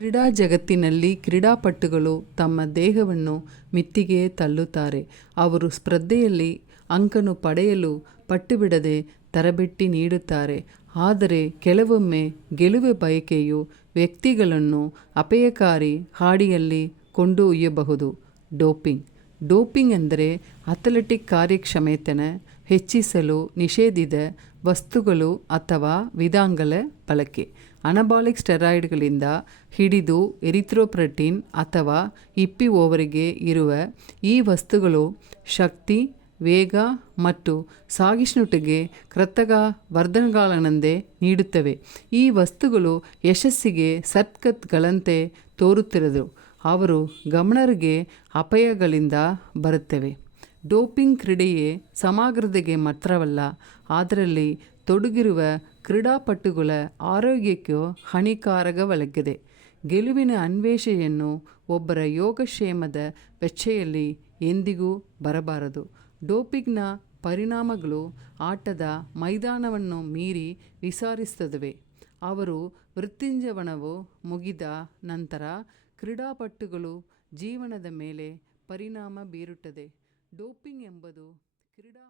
ಕ್ರೀಡಾ ಜಗತ್ತಿನಲ್ಲಿ ಕ್ರೀಡಾಪಟುಗಳು ತಮ್ಮ ದೇಹವನ್ನು ಮಿತಿಗೆ ತಳ್ಳುತ್ತಾರೆ. ಅವರು ಸ್ಪರ್ಧೆಯಲ್ಲಿ ಅಂಕನ್ನು ಪಡೆಯಲು ಪಟ್ಟುಬಿಡದೆ ತರಬೇತಿ ನೀಡುತ್ತಾರೆ. ಆದರೆ ಕೆಲವೊಮ್ಮೆ ಗೆಲುವು ಬಯಕೆಯು ವ್ಯಕ್ತಿಗಳನ್ನು ಅಪಾಯಕಾರಿ ಹಾದಿಯಲ್ಲಿ ಕೊಂಡೊಯ್ಯಬಹುದು. ಡೋಪಿಂಗ್ ಎಂದರೆ ಅಥ್ಲೆಟಿಕ್ ಕಾರ್ಯಕ್ಷಮತೆಯನ್ನು ಹೆಚ್ಚಿಸಲು ನಿಷೇಧಿತ ವಸ್ತುಗಳು ಅಥವಾ ವಿಧಾನಗಳ ಬಳಕೆ. ಅನಬಾಲಿಕ್ ಸ್ಟೆರಾಯ್ಡ್ಗಳಿಂದ ಹಿಡಿದು ಎರಿಥ್ರೋಪೊಯೆಟಿನ್ ಅಥವಾ ಹಿಪ್ಪಿವರೆಗೆ ಇರುವ ಈ ವಸ್ತುಗಳು ಶಕ್ತಿ, ವೇಗ ಮತ್ತು ಸಹಿಷ್ಣುತೆಗೆ ಕೃತಕ ವರ್ಧಕಗಳನ್ನೇ ನೀಡುತ್ತವೆ. ಈ ವಸ್ತುಗಳು ಯಶಸ್ಸಿಗೆ ಶಾರ್ಟ್ಕಟ್ಗಳಂತೆ ತೋರುತ್ತಿದ್ದರೂ ಅವು ಗಮನಾರ್ಹ ಅಪಾಯಗಳಿಂದ ಬರುತ್ತವೆ. ಡೋಪಿಂಗ್ ಕ್ರೀಡೆಯ ಸಮಗ್ರತೆಗೆ ಮಾತ್ರವಲ್ಲ, ಅದರಲ್ಲಿ ತೊಡಗಿರುವ ಕ್ರೀಡಾಪಟುಗಳ ಆರೋಗ್ಯಕ್ಕೂ ಹಾನಿಕಾರಕವಾಗಿದೆ. ಗೆಲುವಿನ ಅನ್ವೇಷಣೆಯನ್ನು ಒಬ್ಬರ ಯೋಗಕ್ಷೇಮದ ವೆಚ್ಚದಲ್ಲಿ ಎಂದಿಗೂ ಬರಬಾರದು. ಡೋಪಿಂಗ್ನ ಪರಿಣಾಮಗಳು ಆಟದ ಮೈದಾನವನ್ನು ಮೀರಿ ವಿಸ್ತರಿಸುತ್ತವೆ. ಅವರ ವೃತ್ತಿಜೀವನವು ಮುಗಿದ ನಂತರ ಕ್ರೀಡಾಪಟುಗಳ ಜೀವನದ ಮೇಲೆ ಪರಿಣಾಮ ಬೀರುತ್ತದೆ. ಡೋಪಿಂಗ್ ಎಂಬುದು ಕ್ರೀಡಾ